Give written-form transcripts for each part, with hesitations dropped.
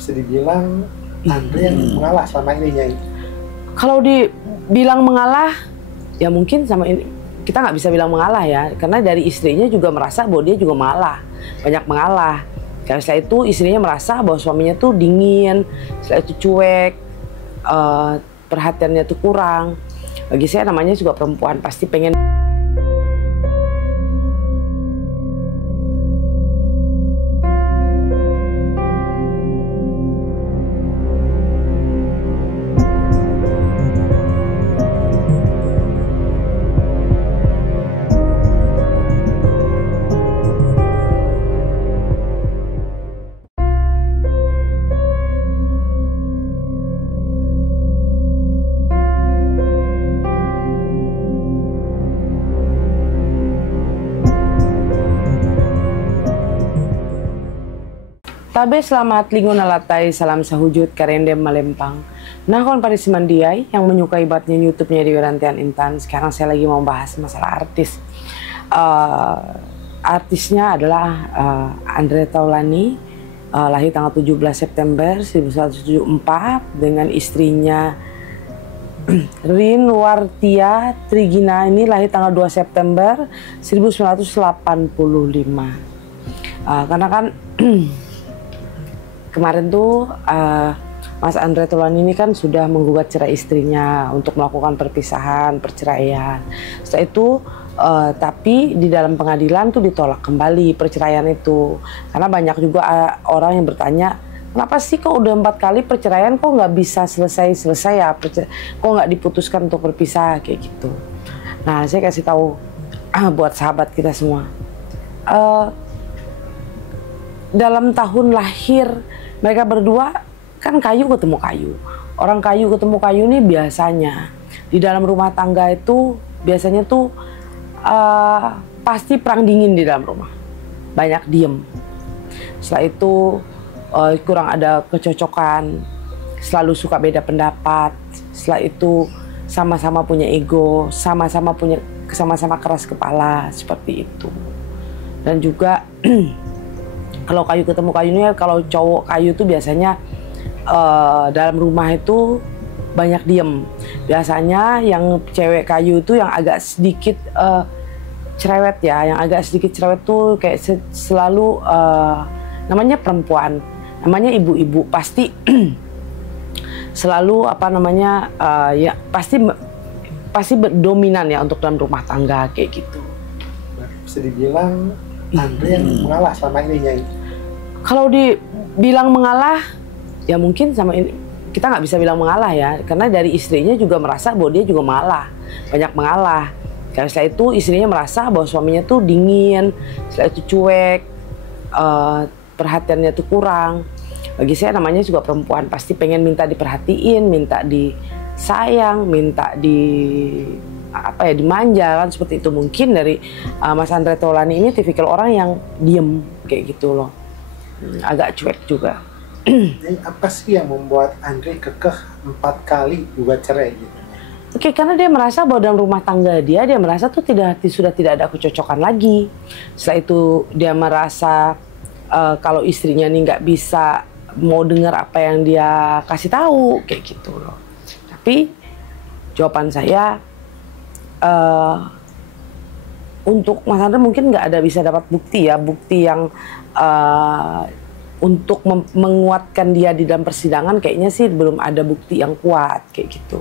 bisa dibilang Andre yang mengalah selama ini, Nyai. Kalau dibilang mengalah, ya mungkin sama ini kita nggak bisa bilang mengalah ya, karena dari istrinya juga merasa bahwa dia juga mengalah, banyak mengalah. Karena setelah itu istrinya merasa bahwa suaminya tuh dingin, setelah itu cuek, perhatiannya tuh kurang. Bagi saya namanya juga perempuan pasti pengen. Tabe selamat lingun alatai salam sahujud karendem malempang. Nah kon parisimandiai yang menyukai batnya YouTube-nya di Wirantian Intan. Sekarang saya lagi mau bahas masalah artis. Artisnya adalah Andre Taulany, lahir tanggal 17 September 1974 dengan istrinya Rin Wartia Trigina, ini lahir tanggal 2 September 1985. Karena kan kemarin tuh Mas Andre Taulany ini kan sudah menggugat cerai istrinya untuk melakukan perceraian. Setelah itu tapi di dalam pengadilan tuh ditolak kembali perceraian itu, karena banyak juga orang yang bertanya, kenapa sih kok udah 4 kali perceraian kok nggak bisa selesai ya, kok nggak diputuskan untuk berpisah kayak gitu. Nah saya kasih tahu buat sahabat kita semua, dalam tahun lahir mereka berdua kan kayu ketemu kayu. Orang kayu ketemu kayu ini biasanya di dalam rumah tangga itu biasanya tuh pasti perang dingin di dalam rumah. Banyak diem. Setelah itu kurang ada kecocokan, selalu suka beda pendapat. Setelah itu sama-sama punya ego, sama-sama keras kepala, seperti itu. Dan juga kalau kayu ketemu kayu ini, kalau cowok kayu itu biasanya dalam rumah itu banyak diem. Biasanya yang cewek kayu itu yang agak sedikit cerewet ya, yang agak sedikit cerewet tuh kayak selalu namanya perempuan, namanya ibu-ibu pasti selalu ya pasti dominan ya untuk dalam rumah tangga kayak gitu. Bisa dibilang Andre yang mengalah selama ini, Nyai. Kalau dibilang mengalah, ya mungkin sama ini kita nggak bisa bilang mengalah ya, karena dari istrinya juga merasa bahwa dia juga mengalah, banyak mengalah. Karena setelah itu istrinya merasa bahwa suaminya tuh dingin, setelah itu cuek, perhatiannya tuh kurang. Bagi saya namanya juga perempuan pasti pengen minta diperhatiin, minta disayang, minta dimanja kan, seperti itu. Mungkin dari Mas Andre Taulany ini tipikal orang yang diem kayak gitu loh, agak cuek juga. Jadi apa sih yang membuat Andre kekeh 4 kali gugat cerai gitu? Oke, karena dia merasa bahwa dalam rumah tangga dia merasa tuh sudah tidak ada kecocokan lagi. Setelah itu dia merasa kalau istrinya nih nggak bisa mau dengar apa yang dia kasih tahu kayak gitu loh. Tapi jawaban saya, untuk Mas Andre mungkin nggak ada bisa dapat bukti yang untuk menguatkan dia di dalam persidangan. Kayaknya sih belum ada bukti yang kuat kayak gitu.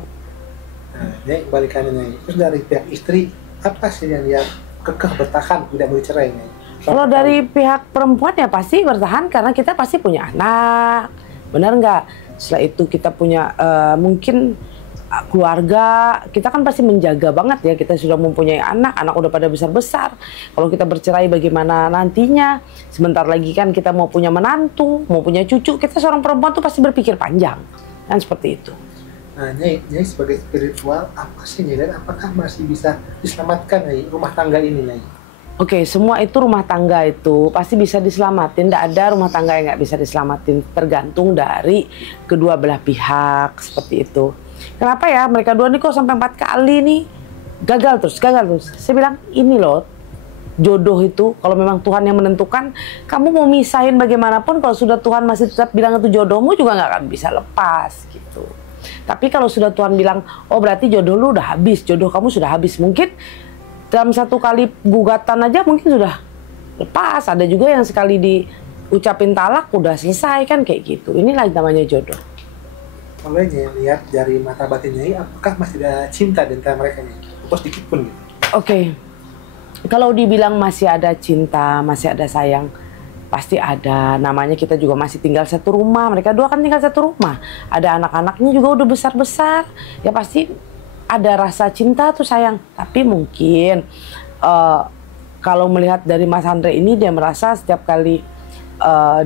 Nah, Nyai kebalikannya, Nyai. Terus dari pihak istri apa sih yang dia kekeh bertahan tidak mau dicerai, Nyai? Kalau dari pihak perempuan ya pasti bertahan karena kita pasti punya anak, benar nggak? Setelah itu kita punya mungkin keluarga, kita kan pasti menjaga banget ya, kita sudah mempunyai anak udah pada besar-besar. Kalau kita bercerai bagaimana nantinya? Sebentar lagi kan kita mau punya menantu, mau punya cucu, kita seorang perempuan tuh pasti berpikir panjang, kan seperti itu. Nah, Nyai sebagai spiritual, apa sih, Nyai, dan apakah masih bisa diselamatkan, Nyai, rumah tangga ini, Nyai? Oke, semua itu rumah tangga itu pasti bisa diselamatin. Tidak ada rumah tangga yang nggak bisa diselamatin, tergantung dari kedua belah pihak, seperti itu. Kenapa ya mereka dua nih kok sampai 4 kali nih gagal terus? Saya bilang ini loh, jodoh itu, kalau memang Tuhan yang menentukan, kamu mau misahin bagaimanapun, kalau sudah Tuhan masih tetap bilang itu jodohmu, juga nggak akan bisa lepas gitu. Tapi kalau sudah Tuhan bilang, oh berarti jodoh lu udah habis, jodoh kamu sudah habis, mungkin dalam satu kali gugatan aja mungkin sudah lepas. Ada juga yang sekali diucapin talak udah selesai kan, kayak gitu. Inilah namanya jodoh. Kalau lihat dari mata batinnya, apakah masih ada cinta di antara mereka nih? Atau sedikit pun gitu? Oke. Kalau dibilang masih ada cinta, masih ada sayang, pasti ada. Namanya kita juga masih tinggal satu rumah. Mereka dua kan tinggal satu rumah. Ada anak-anaknya juga udah besar-besar. Ya pasti ada rasa cinta tuh sayang. Tapi mungkin kalau melihat dari Mas Andre ini, dia merasa setiap kali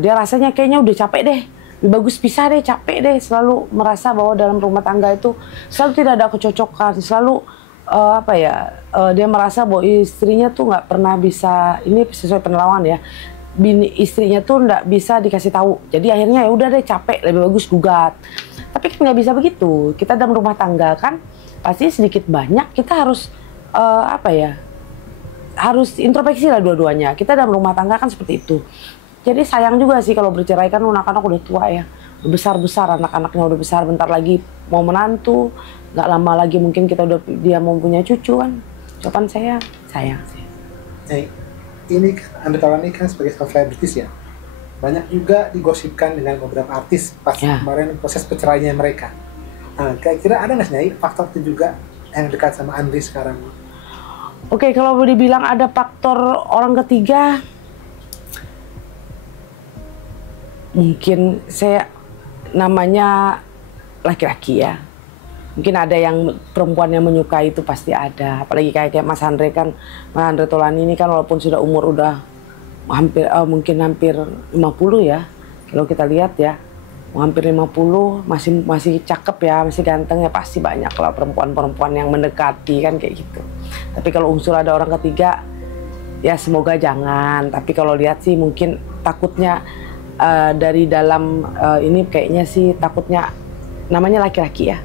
dia rasanya kayaknya udah capek deh. Lebih bagus pisah deh, capek deh. Selalu merasa bahwa dalam rumah tangga itu selalu tidak ada kecocokan. Selalu dia merasa bahwa istrinya tuh nggak pernah bisa, ini sesuai penerawangan ya, istrinya tuh nggak bisa dikasih tahu. Jadi akhirnya ya udah deh, capek, lebih bagus gugat. Tapi kan nggak bisa begitu. Kita dalam rumah tangga kan pasti sedikit banyak kita harus harus introspeksi lah dua-duanya. Kita dalam rumah tangga kan seperti itu. Jadi sayang juga sih kalau bercerai, kan anak-anak udah tua ya, udah besar-besar, anak-anaknya udah besar, bentar lagi mau menantu, nggak lama lagi mungkin dia mau punya cucu kan. Jawaban saya sayang sih. Ini kan Andre Taulani kan sebagai selebritis ya, banyak juga digosipkan dengan beberapa artis pas kemarin proses perceraiannya mereka. Nah, kira-kira ada nggak sih faktor itu juga yang dekat sama Andre sekarang? Oke, kalau boleh dibilang ada faktor orang ketiga, mungkin saya namanya laki-laki ya. Mungkin ada yang perempuan yang menyukai, itu pasti ada. Apalagi kayak Mas Andre kan, Mas Andre Taulani ini kan walaupun sudah umur udah mungkin hampir 50 ya. Kalau kita lihat ya, hampir 50, masih cakep ya, masih ganteng ya, pasti banyak lah perempuan-perempuan yang mendekati kan kayak gitu. Tapi kalau unsur ada orang ketiga, ya semoga jangan. Tapi kalau lihat sih mungkin takutnya dari dalam ini kayaknya sih takutnya namanya laki-laki ya.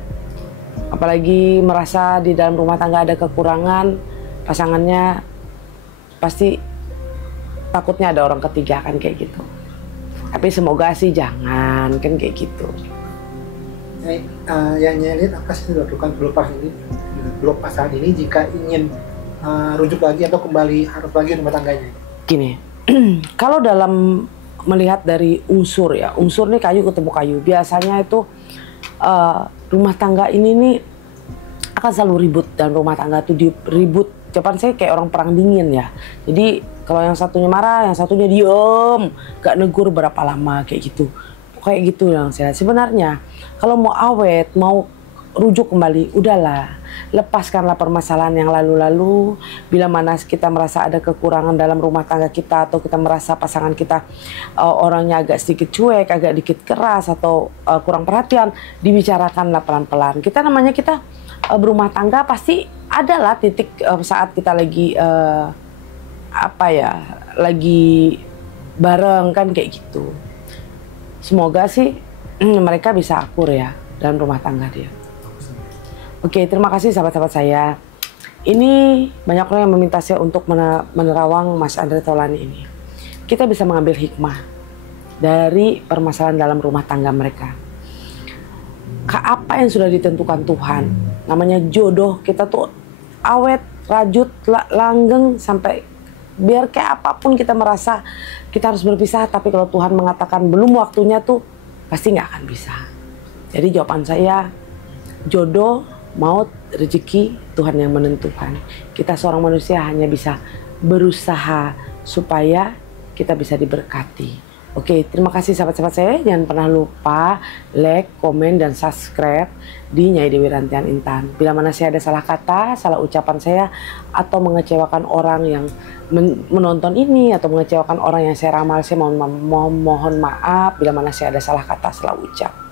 Apalagi merasa di dalam rumah tangga ada kekurangan, pasangannya pasti takutnya ada orang ketiga kan kayak gitu. Tapi semoga sih jangan kan kayak gitu. Yang lihat apa sih dilakukan belum pasangan ini jika ingin rujuk lagi atau kembali harus lagi rumah tangganya? Gini, kalau dalam melihat dari unsur ya, unsur nih kayu ketemu kayu, biasanya itu rumah tangga ini nih akan selalu ribut, dan rumah tangga tuh ribut. Jawaban saya kayak orang perang dingin ya. Jadi kalau yang satunya marah, yang satunya diem, gak negur berapa lama kayak gitu. Kayak gitu yang saya. Sebenarnya kalau mau awet, mau rujuk kembali, udahlah, lepaskanlah permasalahan yang lalu-lalu. Bila mana kita merasa ada kekurangan dalam rumah tangga kita, atau kita merasa pasangan kita orangnya agak sedikit cuek, agak dikit keras, atau kurang perhatian, dibicarakanlah pelan-pelan. Kita berumah tangga pasti adalah titik saat kita lagi lagi bareng kan kayak gitu. Semoga sih mereka bisa akur ya dalam rumah tangga dia. Oke, terima kasih sahabat-sahabat saya. Ini banyak orang yang meminta saya untuk menerawang Mas Andre Taulani ini. Kita bisa mengambil hikmah dari permasalahan dalam rumah tangga mereka. Apa yang sudah ditentukan Tuhan, namanya jodoh, kita tuh awet, rajut, langgeng, sampai biar kayak apapun kita merasa kita harus berpisah, tapi kalau Tuhan mengatakan belum waktunya tuh pasti nggak akan bisa. Jadi jawaban saya, jodoh, maut, rezeki, Tuhan yang menentukan. Kita seorang manusia hanya bisa berusaha supaya kita bisa diberkati. Oke, terima kasih sahabat-sahabat saya. Jangan pernah lupa like, komen, dan subscribe di Nyai Dewi Rantian Intan. Bila mana saya ada salah kata, salah ucapan saya, atau mengecewakan orang yang menonton ini, atau mengecewakan orang yang saya ramal, saya mohon maaf bila mana saya ada salah kata, salah ucap.